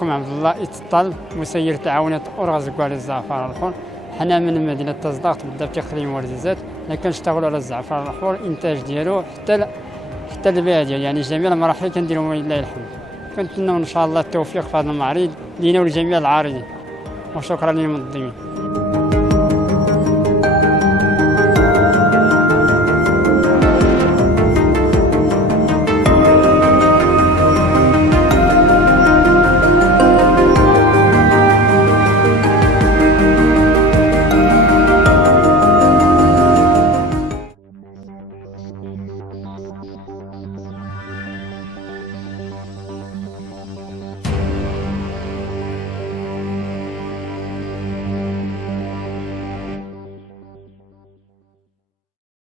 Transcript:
اخوكم عبد الله يتطل مسير تعاونات اورغازكو على الزعفران الحر. حنا من مدينه تصداق تبدا في تقليم ورزازات، كنشتغلوا على الزعفران الحر، الانتاج ديالو حتى البيع ديالو، يعني جميع المراحل كنديروا ولله الحمد. كنتمنوا ان شاء الله التوفيق في هذا المعرض لينا ولجميع العارضين، وشكرا للمنظمين.